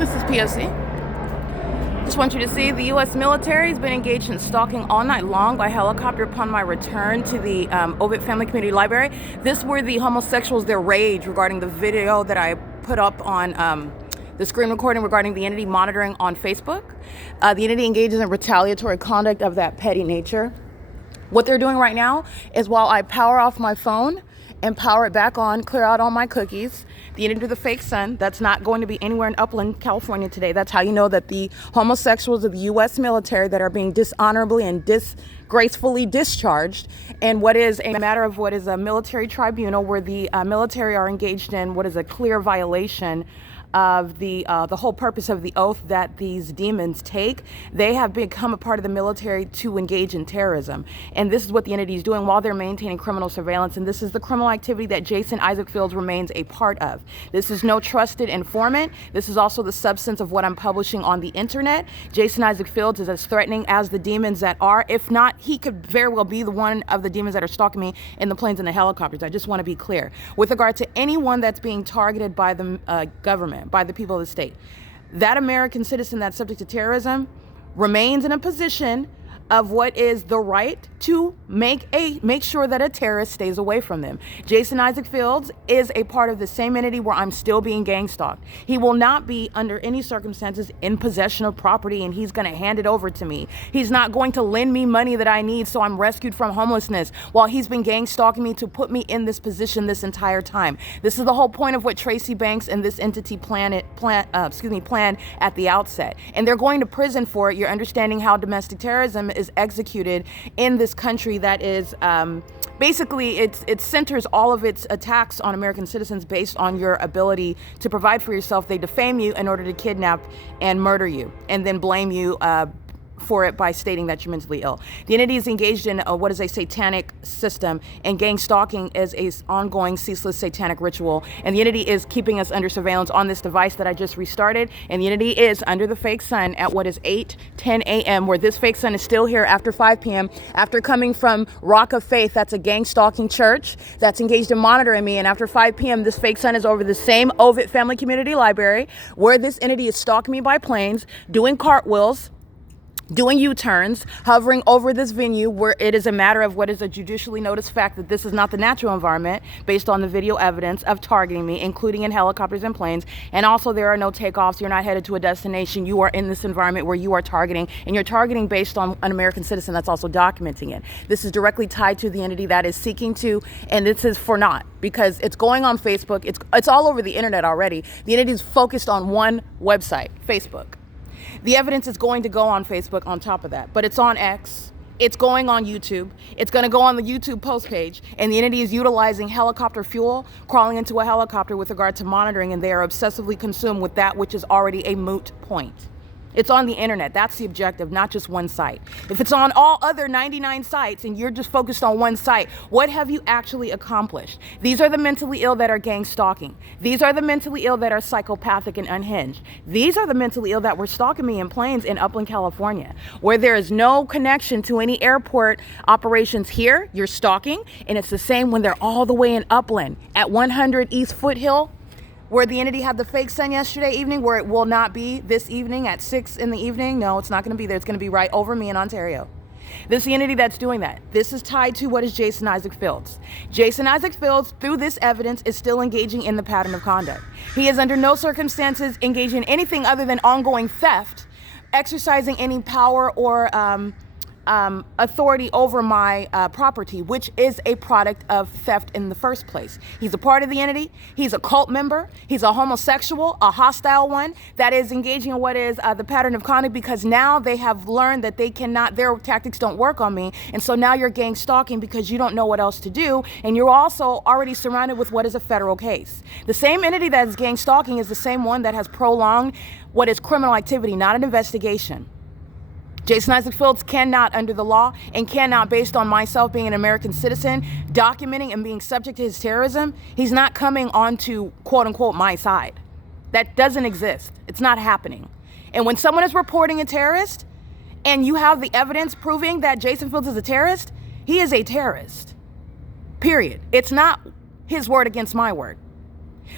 This is P.O.C. Just want you to see the U.S. military has been engaged in stalking all night long by helicopter upon my return to the OVITT Family Community Library. This were the homosexuals, their rage regarding the video that I put up on the screen recording regarding the entity monitoring on Facebook. The entity engages in retaliatory conduct of that petty nature. What they're doing right now is while I power off my phone and power it back on, clear out all my cookies, the entity of the fake sun, that's not going to be anywhere in Upland, California today. That's how you know that the homosexuals of the U.S. military that are being dishonorably and disgracefully discharged, and what is a matter of what is a military tribunal where the military are engaged in what is a clear violation of the whole purpose of the oath that these demons take. They have become a part of the military to engage in terrorism. And this is what the entity is doing while they're maintaining criminal surveillance. And this is the criminal activity that Jason Isaac Fields remains a part of. This is no trusted informant. This is also the substance of what I'm publishing on the internet. Jason Isaac Fields is as threatening as the demons that are. If not, he could very well be the one of the demons that are stalking me in the planes and the helicopters. I just want to be clear. With regard to anyone that's being targeted by the government, by the people of the state, that American citizen that's subject to terrorism remains in a position of what is the right to make sure that a terrorist stays away from them. Jason Isaac Fields is a part of the same entity where I'm still being gang stalked. He will not be under any circumstances in possession of property and he's gonna hand it over to me. He's not going to lend me money that I need so I'm rescued from homelessness while he's been gang stalking me to put me in this position this entire time. This is the whole point of what Tracy Banks and this entity planned at the outset. And they're going to prison for it. You're understanding how domestic terrorism is executed in this country that is basically it centers all of its attacks on American citizens based on your ability to provide for yourself. They defame you in order to kidnap and murder you and then blame you for it by stating that you're mentally ill. The entity is engaged in what is a satanic system, and gang stalking is an ongoing, ceaseless satanic ritual. And the entity is keeping us under surveillance on this device that I just restarted. And the entity is under the fake sun at what is 8:10 a.m., where this fake sun is still here after 5 p.m. after coming from Rock of Faith. That's a gang stalking church that's engaged in monitoring me. And after 5 p.m., this fake sun is over the same OVITT Family Community Library, where this entity is stalking me by planes, doing cartwheels, doing U-turns, hovering over this venue where it is a matter of what is a judicially noticed fact that this is not the natural environment based on the video evidence of targeting me, including in helicopters and planes. And also there are no takeoffs. You're not headed to a destination. You are in this environment where you are targeting, and you're targeting based on an American citizen that's also documenting it. This is directly tied to the entity that is seeking to, and this is for naught because it's going on Facebook. It's all over the internet already. The entity is focused on one website, Facebook. The evidence is going to go on Facebook on top of that, but it's on X, it's going on YouTube, it's going to go on the YouTube post page, and the entity is utilizing helicopter fuel, crawling into a helicopter with regard to monitoring, and they are obsessively consumed with that which is already a moot point. It's on the internet. That's the objective, not just one site. If it's on all other 99 sites and you're just focused on one site, what have you actually accomplished? These are the mentally ill that are gang stalking. These are the mentally ill that are psychopathic and unhinged. These are the mentally ill that were stalking me in planes in Upland, California, where there is no connection to any airport operations here. You're stalking, and it's the same when they're all the way in Upland at 100 East Foothill, where the entity had the fake sun yesterday evening, where it will not be this evening at 6 in the evening. No, it's not going to be there. It's going to be right over me in Ontario. This is the entity that's doing that. This is tied to what is Jason Isaac Fields. Jason Isaac Fields, through this evidence, is still engaging in the pattern of conduct. He is under no circumstances engaging in anything other than ongoing theft, exercising any power or authority over my property, which is a product of theft in the first place. He's a part of the entity. He's a cult member. He's a homosexual, a hostile one that is engaging in what is the pattern of conduct, because now they have learned that they cannot, their tactics don't work on me. And so now you're gang stalking because you don't know what else to do. And you're also already surrounded with what is a federal case. The same entity that is gang stalking is the same one that has prolonged what is criminal activity, not an investigation. Jason Isaac Fields cannot, under the law, and cannot, based on myself being an American citizen, documenting and being subject to his terrorism, he's not coming onto, quote unquote, my side. That doesn't exist. It's not happening. And when someone is reporting a terrorist, and you have the evidence proving that Jason Fields is a terrorist, he is a terrorist. Period. It's not his word against my word.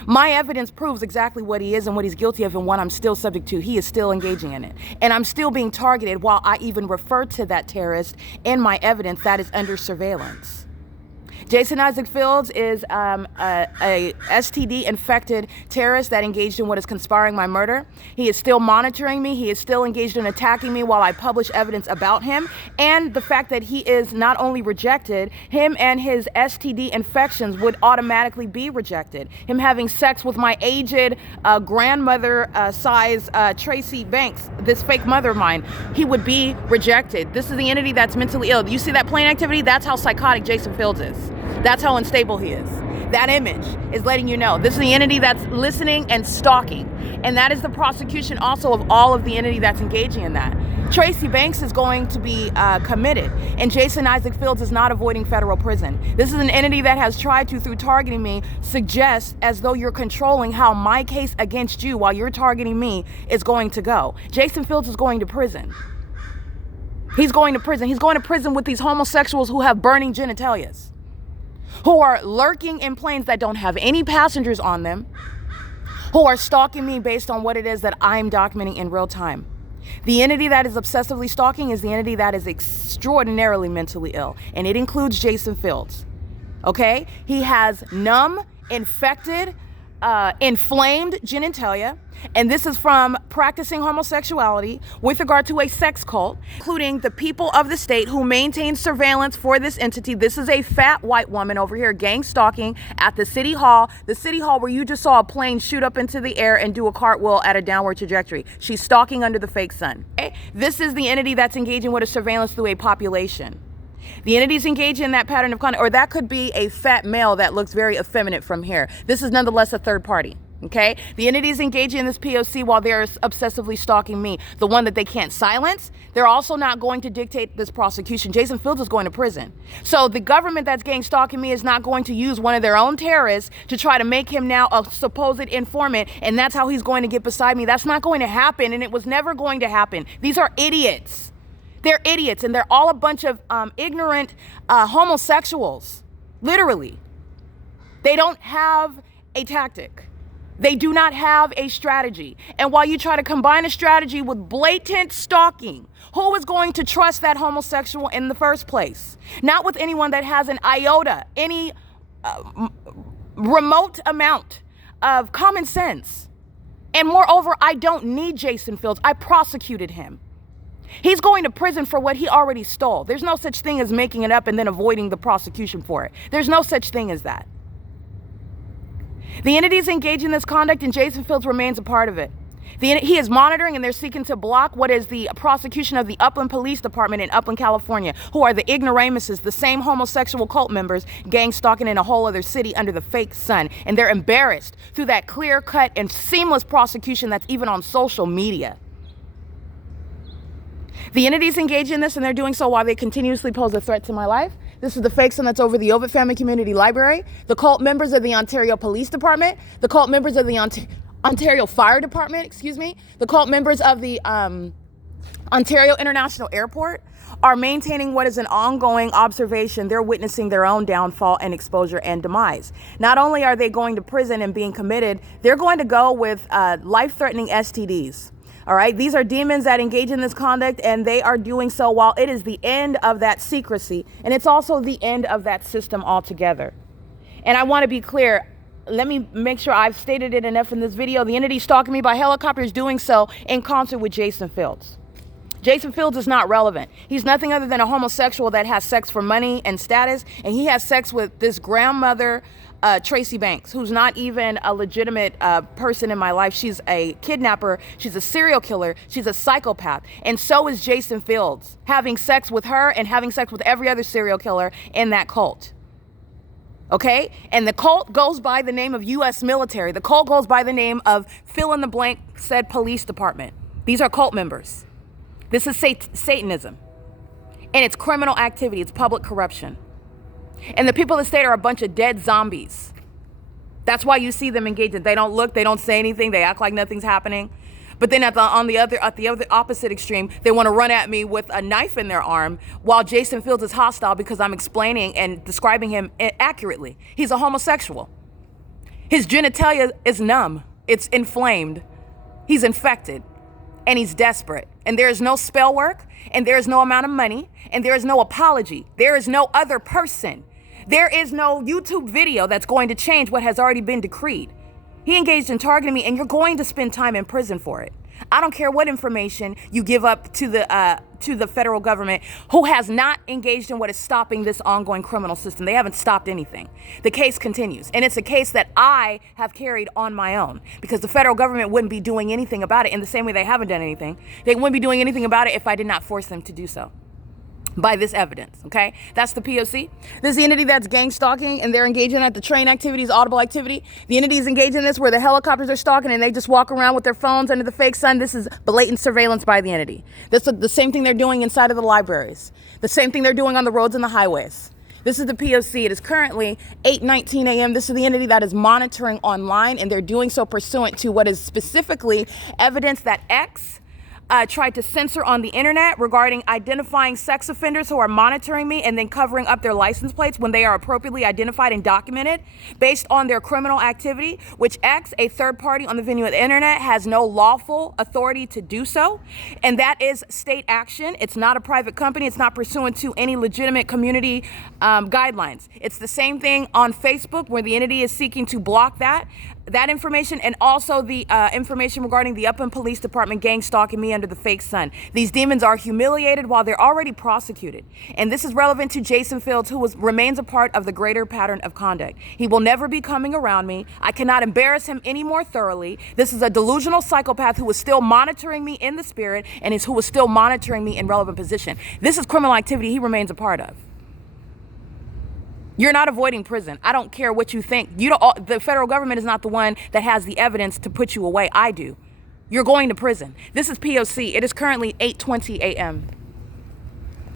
My evidence proves exactly what he is and what he's guilty of and what I'm still subject to. He is still engaging in it. And I'm still being targeted while I even refer to that terrorist in my evidence that is under surveillance. Jason Isaac Fields is a STD-infected terrorist that engaged in what is conspiring my murder. He is still monitoring me. He is still engaged in attacking me while I publish evidence about him. And the fact that he is not only rejected, him and his STD infections would automatically be rejected. Him having sex with my aged grandmother size Tracy Banks, this fake mother of mine, he would be rejected. This is the entity that's mentally ill. You see that plane activity? That's how psychotic Jason Fields is. That's how unstable he is. That image is letting you know. This is the entity that's listening and stalking. And that is the prosecution also of all of the entity that's engaging in that. Tracy Banks is going to be committed, and Jason Isaac Fields is not avoiding federal prison. This is an entity that has tried to, through targeting me, suggest as though you're controlling how my case against you while you're targeting me is going to go. Jason Fields is going to prison. He's going to prison. He's going to prison with these homosexuals who have burning genitalias, who are lurking in planes that don't have any passengers on them, who are stalking me based on what it is that I'm documenting in real time. The entity that is obsessively stalking is the entity that is extraordinarily mentally ill, and it includes Jason Fields. Okay? He has numb, infected, inflamed genitalia, and this is from practicing homosexuality with regard to a sex cult, including the people of the state who maintain surveillance for this entity. This is a fat white woman over here gang stalking at the city hall where you just saw a plane shoot up into the air and do a cartwheel at a downward trajectory. She's stalking under the fake sun. Okay? This is the entity that's engaging with a surveillance through a population. The entities engaged in that pattern of conduct, or that could be a fat male that looks very effeminate from here. This is nonetheless a third party. Okay? The entities engaging in this POC while they're obsessively stalking me, the one that they can't silence, they're also not going to dictate this prosecution. Jason Fields is going to prison. So the government that's gang stalking me is not going to use one of their own terrorists to try to make him now a supposed informant, and that's how he's going to get beside me. That's not going to happen, and it was never going to happen. These are idiots. They're idiots, and they're all a bunch of ignorant homosexuals, literally. They don't have a tactic. They do not have a strategy. And while you try to combine a strategy with blatant stalking, who is going to trust that homosexual in the first place? Not with anyone that has an iota, any remote amount of common sense. And moreover, I don't need Jason Fields. I prosecuted him. He's going to prison for what he already stole. There's no such thing as making it up and then avoiding the prosecution for it. There's no such thing as that. The entities engaged in this conduct, and Jason Fields remains a part of it. He is monitoring, and they're seeking to block what is the prosecution of the Upland Police Department in Upland, California, who are the ignoramuses, the same homosexual cult members gang stalking in a whole other city under the fake sun. And they're embarrassed through that clear-cut and seamless prosecution that's even on social media. The entities engage in this, and they're doing so while they continuously pose a threat to my life. This is the fake son that's over the OVITT Family Community Library, the cult members of the Ontario Police Department, the cult members of the Ontario Fire Department, the cult members of the Ontario International Airport are maintaining what is an ongoing observation. They're witnessing their own downfall and exposure and demise. Not only are they going to prison and being committed, they're going to go with life-threatening STDs. All right, these are demons that engage in this conduct, and they are doing so while it is the end of that secrecy, and it's also the end of that system altogether. And I want to be clear, let me make sure I've stated it enough in this video. The entity stalking me by helicopter is doing so in concert with Jason Fields. Jason Fields is not relevant. He's nothing other than a homosexual that has sex for money and status, and he has sex with this grandmother, Tracy Banks, who's not even a legitimate person in my life. She's a kidnapper, she's a serial killer, she's a psychopath, and so is Jason Fields, having sex with her and having sex with every other serial killer in that cult. Okay? And the cult goes by the name of U.S. military. The cult goes by the name of fill in the blank said police department. These are cult members. This is Satanism. And it's criminal activity. It's public corruption. And the people of the state are a bunch of dead zombies. That's why you see them engaged. They don't look, they don't say anything, they act like nothing's happening. But then at the opposite extreme, they want to run at me with a knife in their arm while Jason Fields is hostile because I'm explaining and describing him accurately. He's a homosexual. His genitalia is numb. It's inflamed. He's infected. And he's desperate. And there is no spell work. And there is no amount of money. And there is no apology. There is no other person. There is no YouTube video that's going to change what has already been decreed. He engaged in targeting me, and you're going to spend time in prison for it. I don't care what information you give up to the federal government, who has not engaged in what is stopping this ongoing criminal system. They haven't stopped anything. The case continues, and it's a case that I have carried on my own, because the federal government wouldn't be doing anything about it in the same way they haven't done anything. They wouldn't be doing anything about it if I did not force them to do so. By this evidence, okay? That's the P.O.C. This is the entity that's gang stalking, and they're engaging at the train activities, audible activity. The entity is engaging in this where the helicopters are stalking and they just walk around with their phones under the fake sun. This is blatant surveillance by the entity. This is the same thing they're doing inside of the libraries. The same thing they're doing on the roads and the highways. This is the P.O.C. It is currently 8:19 a.m. This is the entity that is monitoring online, and they're doing so pursuant to what is specifically evidence that X tried to censor on the internet regarding identifying sex offenders who are monitoring me and then covering up their license plates when they are appropriately identified and documented based on their criminal activity, which X, a third party on the venue of the internet, has no lawful authority to do so. And that is state action. It's not a private company. It's not pursuant to any legitimate community guidelines. It's the same thing on Facebook, where the entity is seeking to block that information, and also the information regarding the Upland Police Department gang stalking me under the fake sun. These demons are humiliated while they're already prosecuted. And this is relevant to Jason Fields, who remains a part of the greater pattern of conduct. He will never be coming around me. I cannot embarrass him any more thoroughly. This is a delusional psychopath who is still monitoring me in the spirit, and who is still monitoring me in relevant position. This is criminal activity he remains a part of. You're not avoiding prison. I don't care what you think. The federal government is not the one that has the evidence to put you away. I do. You're going to prison. This is P.O.C. It is currently 8:20 a.m.